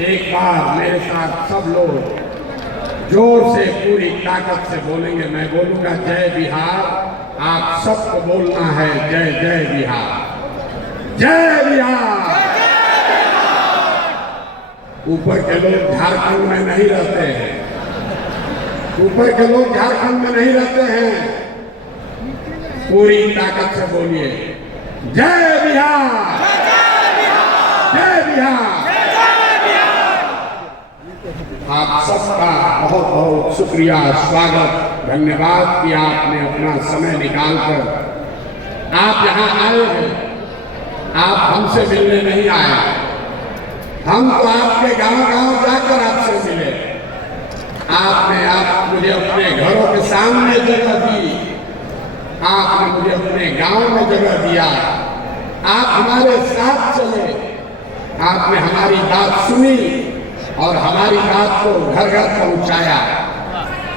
एक बार मेरे साथ सब लोग जोर से पूरी ताकत से बोलेंगे। मैं बोलूंगा जय बिहार, आप सबको बोलना है जय जय बिहार, जय बिहार। ऊपर के लोग झारखंड में नहीं रहते हैं, ऊपर के लोग झारखंड में नहीं रहते हैं। पूरी ताकत से बोलिए जय बिहार, जय बिहार। आप सबका बहुत बहुत शुक्रिया, स्वागत, धन्यवाद कि आपने अपना समय निकालकर आप यहाँ आए हैं। आप हमसे मिलने नहीं आए, हम तो आपके गांव-गांव जाकर आपसे मिले। आपने मुझे अपने घरों के सामने जगह दी, आपने मुझे अपने गांव में जगह दिया, आप हमारे साथ चले, आपने हमारी बात सुनी और हमारी बात को घर घर पहुंचाया।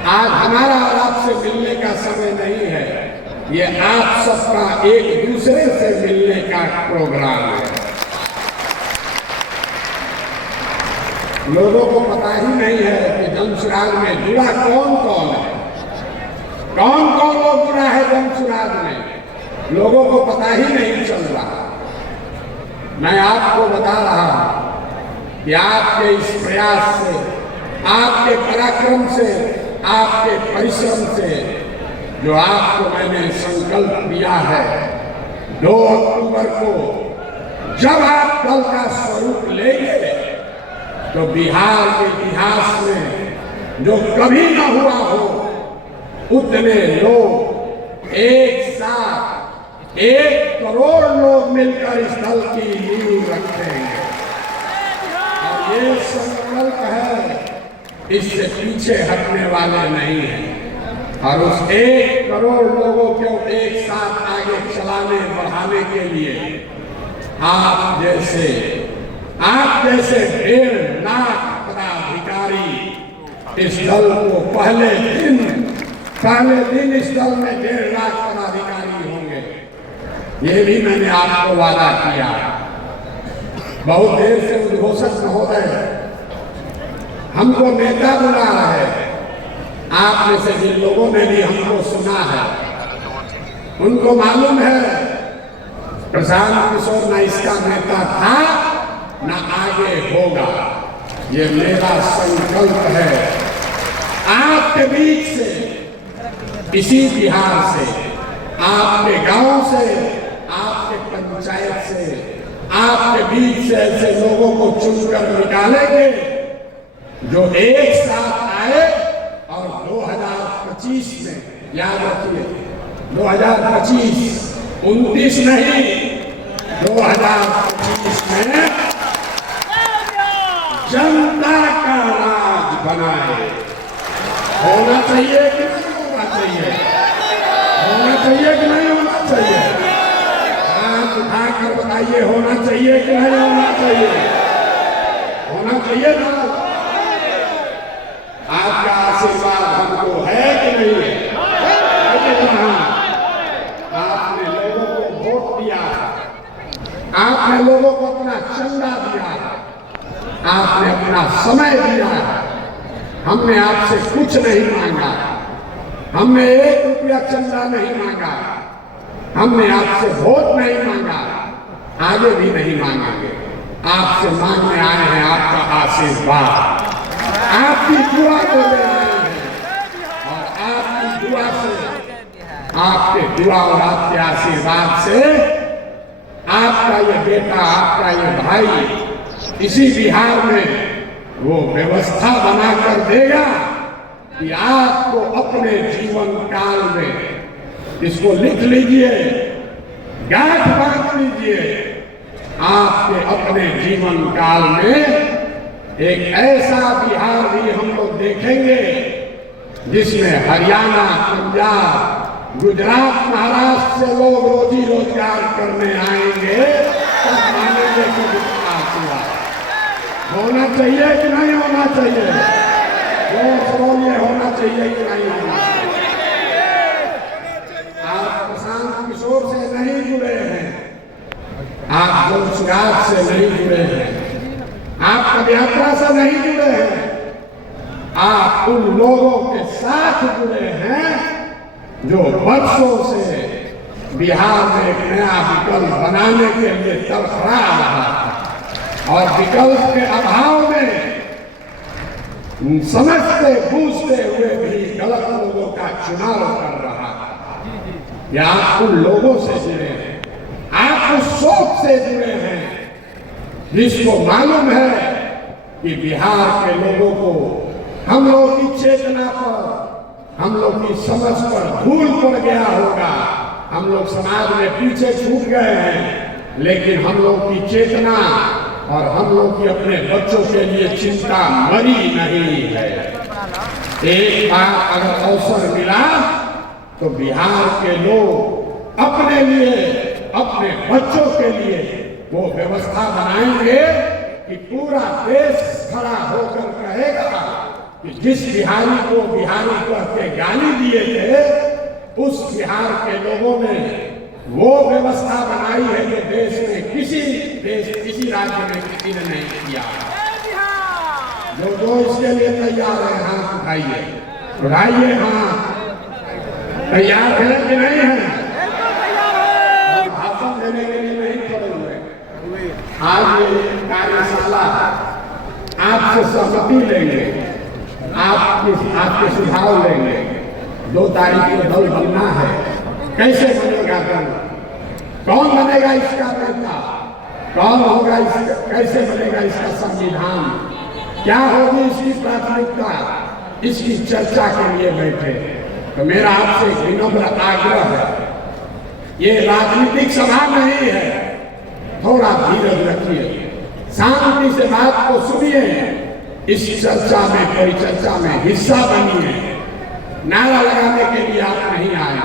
आज हमारा और आपसे मिलने का समय नहीं है, ये आप सबका एक दूसरे से मिलने का प्रोग्राम है। लोगों को पता ही नहीं है कि जमसुराज में जुड़ा कौन कौन है, कौन कौन लोग जुड़ा है जमसुराज में, लोगों को पता ही नहीं चल रहा। मैं आपको बता रहा हूं कि आपके इस प्रयास से, आपके पराक्रम से, आपके परिश्रम से, जो आपको मैंने संकल्प दिया है 2 अक्टूबर को जब आप दल का स्वरूप लेंगे तो बिहार के इतिहास में जो कभी न हुआ हो, उतने लोग एक साथ 1 करोड़ लोग मिलकर इस दल की नींव रखेंगे। और ये संकल्प है, इससे पीछे हटने वाले नहीं हैं। और उस 1 करोड़ लोगों को एक साथ आगे चलाने बढ़ाने के लिए आप जैसे 1.5 लाख पदाधिकारी इस दल को पहले दिन इस दल में 1.5 लाख पदाधिकारी होंगे, ये भी मैंने आपको वादा किया। बहुत देर से उद्घोषक महोदय हमको नेता बुला रहे हैं, आप में से जिन लोगों ने भी हमको सुना है उनको मालूम है प्रशांत किशोर न इसका नेता था न आगे होगा। ये मेरा संकल्प है, आपके बीच से, इसी बिहार से, आपके गांव से, आपके पंचायत से, आपके बीच से ऐसे लोगों को चुनकर निकालेंगे जो एक साथ आए और 2025 में, याद रखिए 2025, 29 नहीं, 2025 में जनता का राज बनाए। होना चाहिए कि नहीं होना चाहिए, होना चाहिए कि नहीं होना चाहिए, हाथ उठाकर बताइए होना चाहिए कि नहीं होना चाहिए, होना चाहिए ना। आपका आशीर्वाद हमको है कि नहीं है? आपने लोगों को वोट दिया, आपने लोगों को अपना चंदा दिया, आपने अपना समय दिया। हमने आपसे कुछ नहीं मांगा, हमने 1 रुपया चंदा नहीं मांगा, हमने आपसे वोट नहीं मांगा, आगे भी नहीं मांगेंगे। आपसे मांगने आए हैं आपका आशीर्वाद, आपकी दुआ को ले आए हैं। और आपकी दुआ से, आपके दुआ और आपके आशीर्वाद से आपका ये बेटा, आपका ये भाई इसी बिहार में वो व्यवस्था बनाकर देगा कि आपको अपने जीवन काल में, इसको लिख लीजिए, गांठ बांध लीजिए, आपके अपने जीवन काल में एक ऐसा बिहार भी हम लोग देखेंगे जिसमें हरियाणा, पंजाब, गुजरात, महाराष्ट्र से लोग रोजी रोजगार करने आएंगे। तब मानेंगे कि विकास हुआ। होना चाहिए कि नहीं होना चाहिए, बोलिए होना चाहिए कि नहीं होना चाहिए। आप प्रशांत किशोर से नहीं जुड़े हैं, आप जमसुराज से नहीं जुड़े हैं, आप कभी यात्रा से नहीं जुड़े हैं, आप उन लोगों के साथ जुड़े हैं जो वर्षों से बिहार में एक नया विकल्प बनाने के लिए तड़फड़ा रहा था और विकल्प के अभाव में समझते बूझते हुए भी गलत लोगों का चुनाव कर रहा था। या आप उन लोगों से जुड़े हैं, आप उस सोच से जुड़े हैं जिसको मालूम है कि बिहार के लोगों को हम लोग की चेतना पर, हम लोग की समझ पर धूल पड़ गया होगा, हम लोग समाज में पीछे छूट गए हैं, लेकिन हम लोग की चेतना और हम लोग की अपने बच्चों के लिए चिंता मरी नहीं है। एक बार अगर अवसर मिला तो बिहार के लोग अपने लिए, अपने बच्चों के लिए वो व्यवस्था बनाएंगे कि पूरा देश खड़ा होकर कहेगा कि जिस बिहारी को बिहारी कह के गाली दिए थे, उस बिहार के लोगों ने वो व्यवस्था बनाई है जो देश में किसी राज्य में किसी ने नहीं किया। जो इसके लिए तैयार है हाथ उठाइए, उठाइए हाथ। तैयार है कि नहीं है? भाषण देने के लिए नहीं खड़े हुए। आज ये कार्यशाला आपसे सहमति लेंगे, आपके सुझाव लेंगे। 2 तारीख को दल बनना है, कैसे बनेगा दल, कौन बनेगा इसका नेता, कौन होगा इसका, कैसे बनेगा इसका संविधान, क्या होगी इसकी प्राथमिकता, इसकी चर्चा के लिए बैठे। तो मेरा आपसे एक विनम्र आग्रह है, ये राजनीतिक सभा नहीं है, थोड़ा धीरज रखिए, शांति से बात को सुनिए, इस चर्चा में, परिचर्चा में हिस्सा बनिए। नारा लगाने के लिए आप नहीं आए।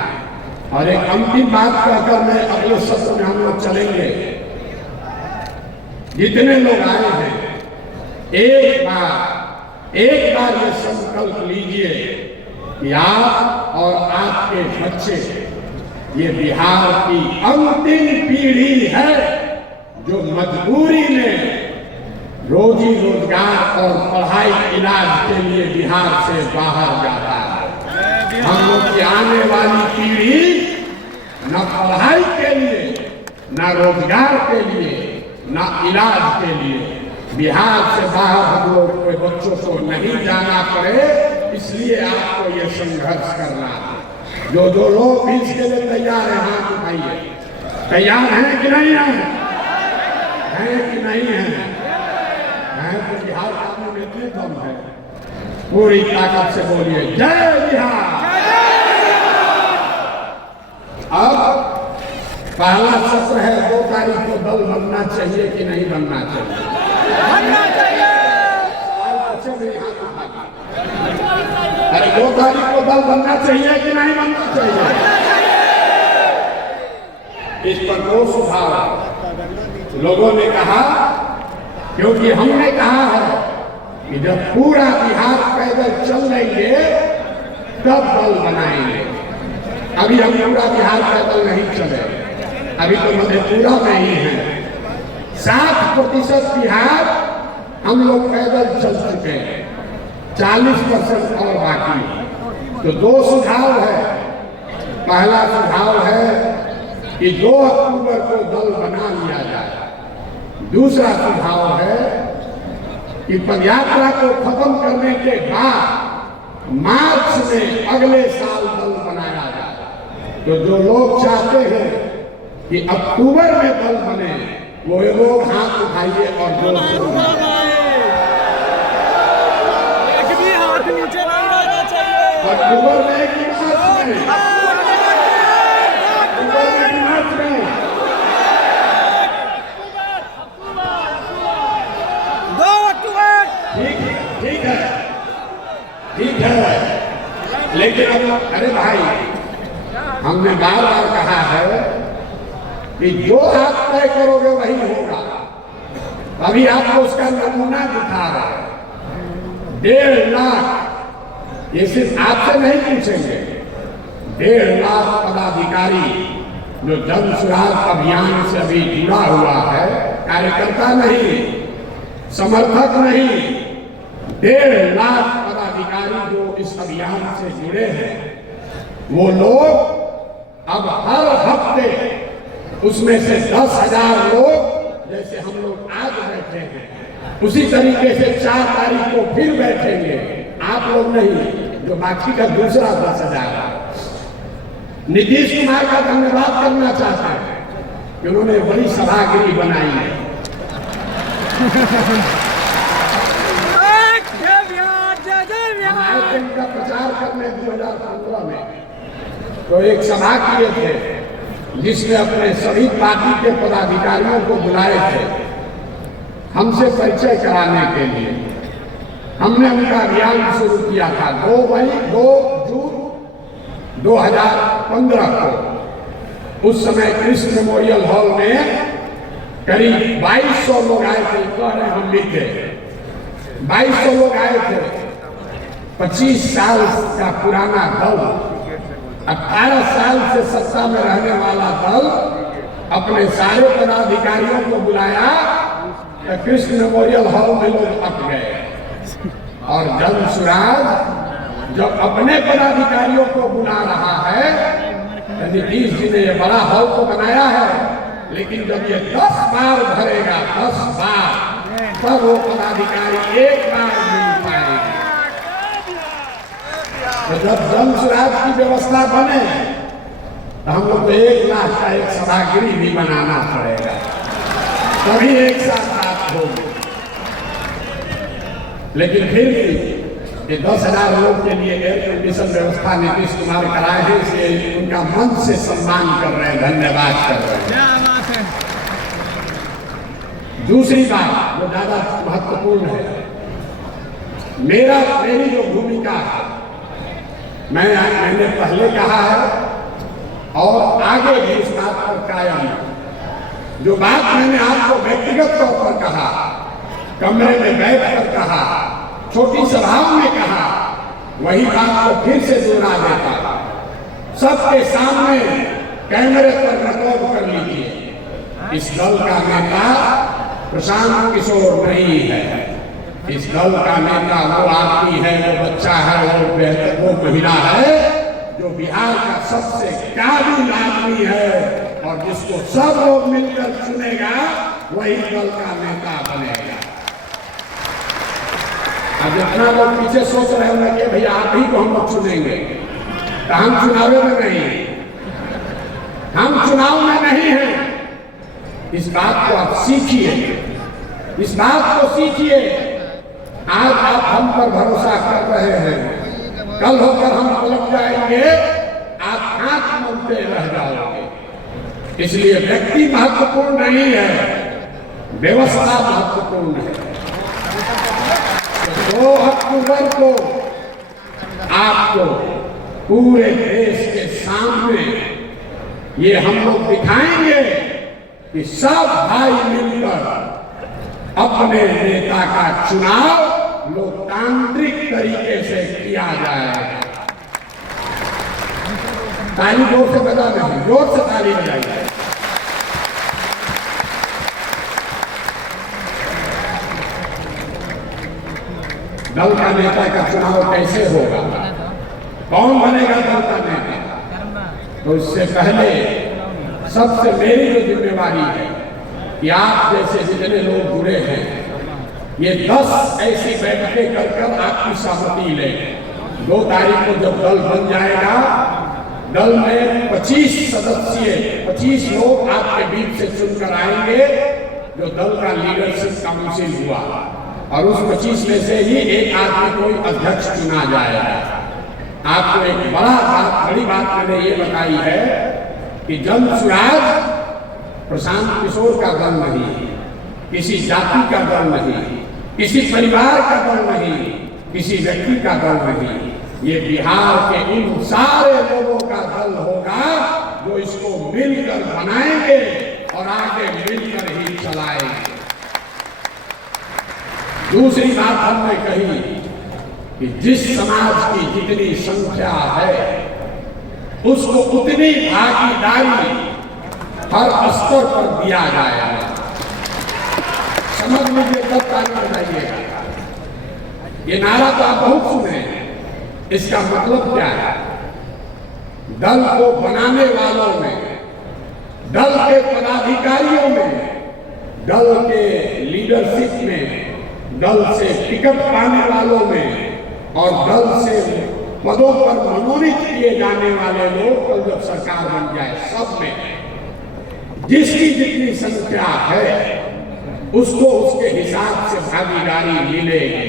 और एक अंतिम बात कहकर मैं अगले सत्र में हम लोग चलेंगे। जितने लोग आए हैं, एक बार ये संकल्प लीजिए कि आप और आपके बच्चे, ये बिहार की अंतिम पीढ़ी है जो मजबूरी में रोजी रोजगार और पढ़ाई इलाज के लिए बिहार से बाहर जाता है। हम लोग की आने वाली पीढ़ी न पढ़ाई के लिए, न रोजगार के लिए, न इलाज के लिए बिहार से बाहर हम लोग के बच्चों को नहीं जाना पड़े, इसलिए आपको ये संघर्ष करना है। जो लोग भी इसके लिए तैयार हैं हाथ उठाइए। तैयार हैं कि नहीं हैं? हैं कि नहीं हैं? तो बिहार का में दम है, पूरी ताकत से बोलिए जय बिहार। अब पहला सत्र है, 2 तारीख को दल बनना चाहिए कि नहीं बनना चाहिए? बनना चाहिए। अरे 2 तारीख को दल बनना चाहिए कि नहीं बनना चाहिए? इस पर 2 सुझाव लोगों ने कहा, क्योंकि हमने कहा है कि जब पूरा बिहार पैदल चल लेंगे तब दल बनाएंगे। अभी हम पूरा बिहार पैदल नहीं चले, अभी तो मधेपुरा में ही है। 60% बिहार हम लोग पैदल चल चुके हैं, 40% और बाकी। तो 2 सुझाव है। पहला सुझाव है कि 2 अक्टूबर को दल बना लिया जाए। दूसरा सुझाव है कि पदयात्रा को खत्म करने के बाद मार्च में अगले साल दल बनाया जाए। तो जो लोग चाहते हैं कि अक्टूबर में दल बने, वो लोग हाथ उठाइए और जोर से अक्टूबर में कि मार्च में? अक्टूबर में कि मार्च में? 2 अक्टूबर। ठीक है, लेकिन अब अरे भाई, हमने बार बार कहा है कि जो आप तय करोगे वही होगा। अभी आपको उसका नमूना दिखा रहे हैं। 1.5 लाख, ये सिर्फ आपसे नहीं पूछेंगे, 1.5 लाख पदाधिकारी जो जन सुराज अभियान से अभी जुड़ा हुआ है, कार्यकर्ता नहीं, समर्थक नहीं, 1.5 लाख पदाधिकारी जो इस अभियान से जुड़े हैं, वो लोग अब हर हफ्ते उसमें से 10,000 लोग, जैसे हम लोग आज बैठे हैं, उसी तरीके से 4 तारीख को फिर बैठेंगे। आप लोग नहीं, जो बाकी का दूसरा 10,000। नीतीश कुमार का धन्यवाद करना चाहता है कि उन्होंने बड़ी सभागिरी बनाई है। का प्रचार करने 2015 में तो एक सभा किए थे, जिसमें अपने सभी पार्टी के पदाधिकारियों को बुलाए थे हमसे परिचय कराने के लिए। हमने उनका अभियान शुरू किया था 2 जून 2015 को। उस समय कृष्ण मेमोरियल हॉल में करीब 2200 लोग आए थे। कह रहे हम भी थे, 2200 लोग आए थे। 25 साल का पुराना दल, 18 साल से सत्ता में रहने वाला दल अपने सारे पदाधिकारियों को बुलाया तो कृष्ण मेमोरियल हॉल में लोग अट गए। और जन सुराज जब अपने पदाधिकारियों को बुला रहा है, नीतीश जी ने ये बड़ा हॉल तो बनाया है, लेकिन जब ये 10 बार भरेगा, 10 बार, तब वो पदाधिकारी एक बार मिल पाएंगे। तो जब जन सुराज की व्यवस्था बने तो हम लोग को 1 लाख का एक सभागिरी भी बनाना पड़ेगा, तभी एक साथ बात होगी। लेकिन फिर भी ये 10,000 लोग के लिए एयर कंडीशन व्यवस्था नीतीश कुमार कराए हैं, इसलिए उनका मन से सम्मान कर रहे हैं, धन्यवाद कर रहे हैं। दूसरी बात जो ज्यादा महत्वपूर्ण है, मेरी जो भूमिका है, मैंने पहले कहा है और आगे भी इस बात पर कायम है। जो बात मैंने आपको व्यक्तिगत तौर पर कहा, कमरे में बैठकर कहा, छोटी सभाओं में कहा, वही बात को फिर से दोहरा देता। सबके सामने कैमरे पर रिकॉर्ड कर लीजिए, इस दल का नेता प्रशांत किशोर नहीं है। इस दल का नेता वो आदमी है, वो बच्चा है, वो महिला है जो बिहार का सबसे काबिल आदमी है, और जिसको सब लोग मिलकर चुनेगा वही दल का नेता बनेगा। अब जितना लोग पीछे सोच रहे होंगे कि भैया आप ही को हम लोग चुनेंगे, तो हम चुनाव में नहीं, हम चुनाव में नहीं हैं। इस बात को आप सीखिए, इस बात को सीखिए। आज आप हम पर भरोसा कर रहे हैं, कल होकर हम पलट जाएंगे, आप हाथ मलते रह जाओगे। इसलिए व्यक्ति महत्वपूर्ण नहीं है, व्यवस्था महत्वपूर्ण है। 2 अक्टूबर को आपको पूरे देश के सामने ये हम लोग दिखाएंगे कि सब भाई मिलकर अपने नेता का चुनाव लोकतांत्रिक तरीके से किया जाएगा। ताली जोर से बजा नहीं, जोर से ताली बजाइए। दल का नेता का चुनाव कैसे होगा, कौन बनेगा दल का नेता, तो इससे पहले सबसे मेरी जो जिम्मेवारी है कि आप जैसे जितने लोग जुड़े हैं, ये 10 ऐसी बैठकें कर आपकी सहमति लें। 2 तारीख को जब दल बन जाएगा, दल में 25 सदस्यीय 25 लोग आपके बीच से चुनकर आएंगे, जो दल का लीडरशिप काउंसिल हुआ, और उस 25 में से ही एक आदमी कोई अध्यक्ष चुना जाएगा। आपको एक बड़ी बात मैंने ये बताई है कि जन सुराज प्रशांत किशोर का दल नहीं, किसी जाति का दल नहीं, किसी परिवार का दल नहीं, किसी व्यक्ति का दल नहीं। ये बिहार के उन सारे लोगों का दल होगा जो इसको मिलकर बनाएंगे और आगे मिलकर ही चलाएंगे। दूसरी बात हमने कही कि जिस समाज की जितनी संख्या है, उसको उतनी भागीदारी हर स्तर पर दिया जाएगा। समझ लीजिए शिद्दत तारीफ बताइएगा। ये नारा तो आप बहुत सुने हैं, इसका मतलब क्या है? दल को बनाने वालों में, दल के पदाधिकारियों में, दल के लीडरशिप में, दल से टिकट पाने वालों में और दल से पदों पर मनोनीत किए जाने वाले लोग कल जब सरकार बन जाए, सब में जिसकी जितनी संख्या है उसको उसके हिसाब से भागीदारी मिलेगी।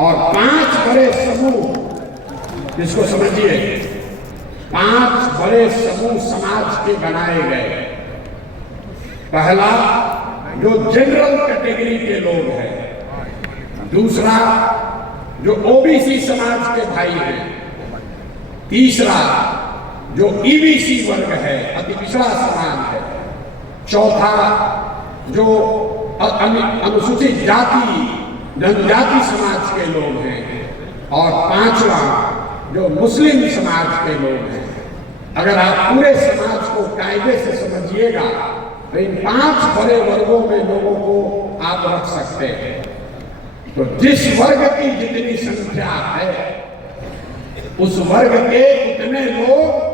और 5 बड़े समूह, जिसको समझिए 5 बड़े समूह समाज के बनाए गए। पहला जो जनरल कैटेगरी के लोग हैं, दूसरा जो ओबीसी समाज के भाई हैं, तीसरा जो ईबीसी वर्ग है, अति पिछड़ा समाज है, चौथा जो अनुसूचित जाति जनजाति समाज के लोग हैं, और 5वां जो मुस्लिम समाज के लोग हैं। अगर आप पूरे समाज को कायदे से समझिएगा तो इन 5 बड़े वर्गों में लोगों को आप रख सकते हैं। तो जिस वर्ग की जितनी संख्या है उस वर्ग के उतने लोग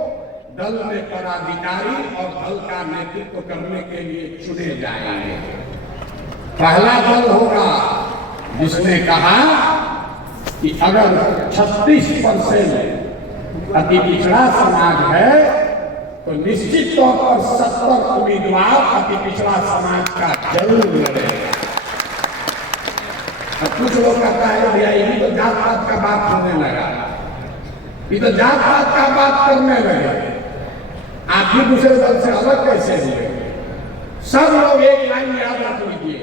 दल में पदाधिकारी और दल का नेतृत्व करने के लिए चुने जाएंगे। पहला दल होगा जिसने कहा कि अगर 36% अति पिछड़ा समाज है तो निश्चित तौर पर 70 उम्मीदवार अति पिछड़ा समाज का जरूर लड़ेगा। अब कुछ लोग कहता है भैया ये तो जात पात का बात होने लगा, ये तो जात पात का बात करने लगे, आप भी दूसरे दल से अलग कैसे हुए? सब लोग एक लाइन में याद रख लीजिए,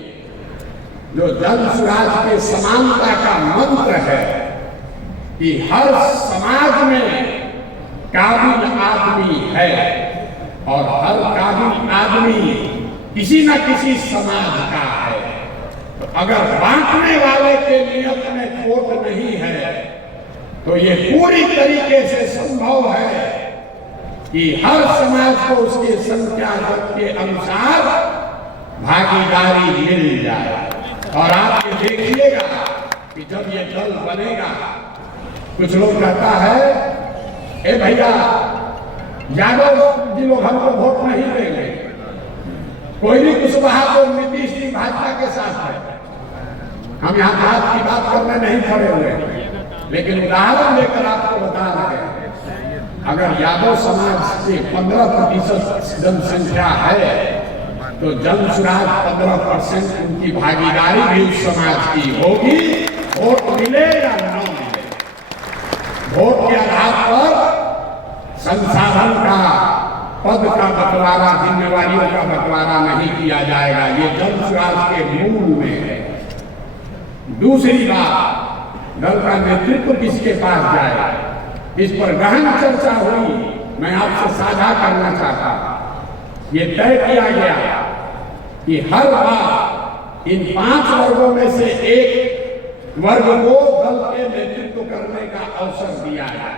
जो जन स्वराज के समानता का मंत्र है कि हर समाज में काबिल आदमी है और हर काबिल आदमी किसी न किसी समाज का है। तो अगर बांटने वाले के नियत में खोट नहीं है तो ये पूरी तरीके से संभव है कि हर समाज को उसके संख्या के अनुसार भागीदारी मिल जाए। और आप ये देखिएगा कि जब ये दल बनेगा, कुछ लोग कहता है ए भैया यादव जी लोग हमको वोट नहीं देंगे, कोई भी कुशवाहा तो नीतीश जी भाजपा के साथ है। हम यहाँ बात की बात करने नहीं खड़े हुए, लेकिन उदाहरण लेकर आपको बता रहे हैं। अगर यादव समाज की 15% जनसंख्या है तो जन स्वराज 15% उनकी भागीदारी भी उस समाज की होगी। वोट मिले या न मिले, वोट के आधार पर संसाधन का, पद का बंटवारा, जिम्मेवारियों का बंटवारा नहीं किया जाएगा। ये जन स्वराज के मूल में है। दूसरी बात, दल का नेतृत्व किसके पास जाए, इस पर गहन चर्चा हुई, मैं आपसे साझा करना चाहता हूं। ये तय किया गया कि हर बार इन 5 वर्गों में से एक वर्ग को दल के नेतृत्व करने का अवसर दिया जाए।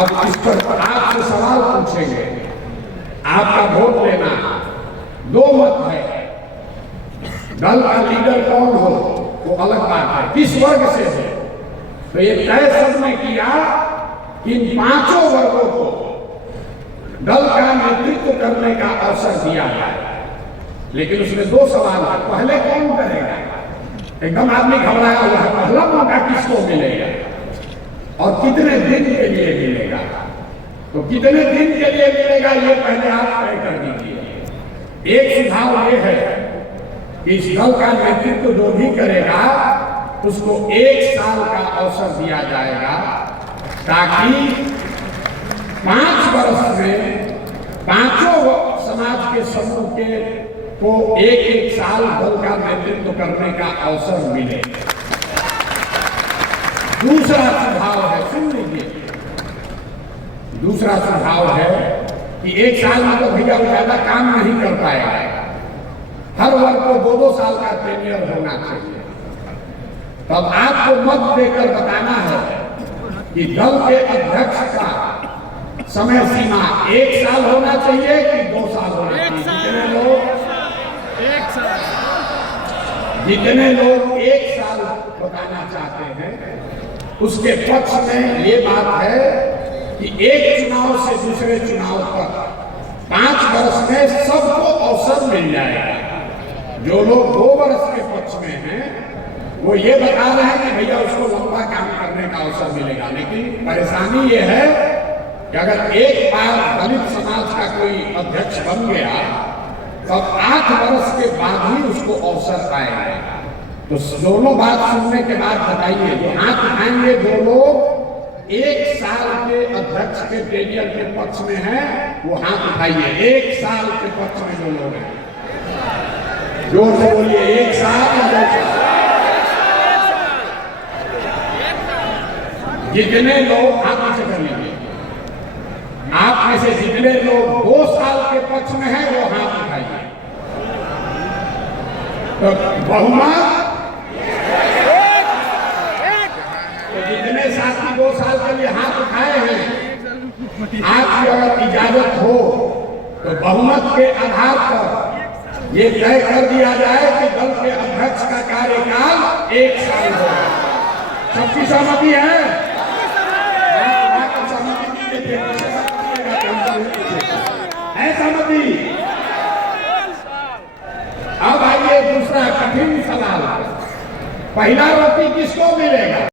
अब इस पर आपसे सवाल पूछेंगे, आपका वोट लेना, 2 मत है। दल का लीडर कौन हो वो अलग बात है, किस वर्ग से हो। तो ये तय सबने किया कि इन 5 वर्गों को दल का नेतृत्व करने का अवसर दिया जाए। लेकिन उसमें 2 सवाल है। पहले कौन करेगा? एकदम आदमी घबराया हुआ है, पहला मौका किसको मिलेगा और कितने दिन के लिए मिलेगा? तो कितने दिन के लिए मिलेगा ये पहले आप तय कर दीजिए। एक सुझाव ये है कि इस दल का नेतृत्व जो भी करेगा उसको 1 साल का अवसर दिया जाएगा, ताकि 5 वर्ष में 5 समाज के समूह के को 1-1 साल दल का नेतृत्व करने का अवसर मिले। दूसरा सुझाव है, सुन लीजिए, दूसरा सुझाव है कि 1 साल में तो भैया ज्यादा काम नहीं कर पाएगा। हर वर्ग को 2-2 साल का टेन्योर होना चाहिए। तब आपको मत देकर बताना है कि दल के अध्यक्ष का समय सीमा 1 साल होना चाहिए कि 2 साल होना चाहिए। कितने लोग? 1 साल। जितने लोग एक साल बताना चाहते हैं उसके पक्ष में ये बात है कि एक चुनाव से दूसरे चुनाव तक 5 वर्ष में सबको अवसर मिल जाएगा। जो लोग 2 वर्ष के पक्ष में हैं वो ये बता रहे हैं कि भैया उसको लंबा काम करने का अवसर मिलेगा, लेकिन परेशानी ये है कि अगर एक बार दलित समाज का कोई अध्यक्ष बन गया तब 8 वर्ष के बाद ही उसको अवसर आएगा। तो दोनों बात सुनने के बाद बताइए, जो हाथ उठाएंगे जो लोग 1 साल के अध्यक्ष के टेनियर के पक्ष में हैं वो हाथ उठाइए। 1 साल के पक्ष में जो लोग हैं जोर से बोलिए, 1 साल और 2 साल। जितने लोग हाथ नीचे कर लीजिए, आप में से जितने लोग 2 साल के पक्ष में हैं वो हाथ उठाइए। तो बहुमत तो जितने साथी 2 साल के लिए हाथ उठाए हैं, आपकी अगर इजाजत हो तो बहुमत के आधार पर ये तय कर दिया जाए कि दल के अध्यक्ष का कार्यकाल 1 साल हो। सबकी सहमति है? सहमति? अब आइए दूसरा कठिन सवाल। पहला रोटी किसको मिलेगा?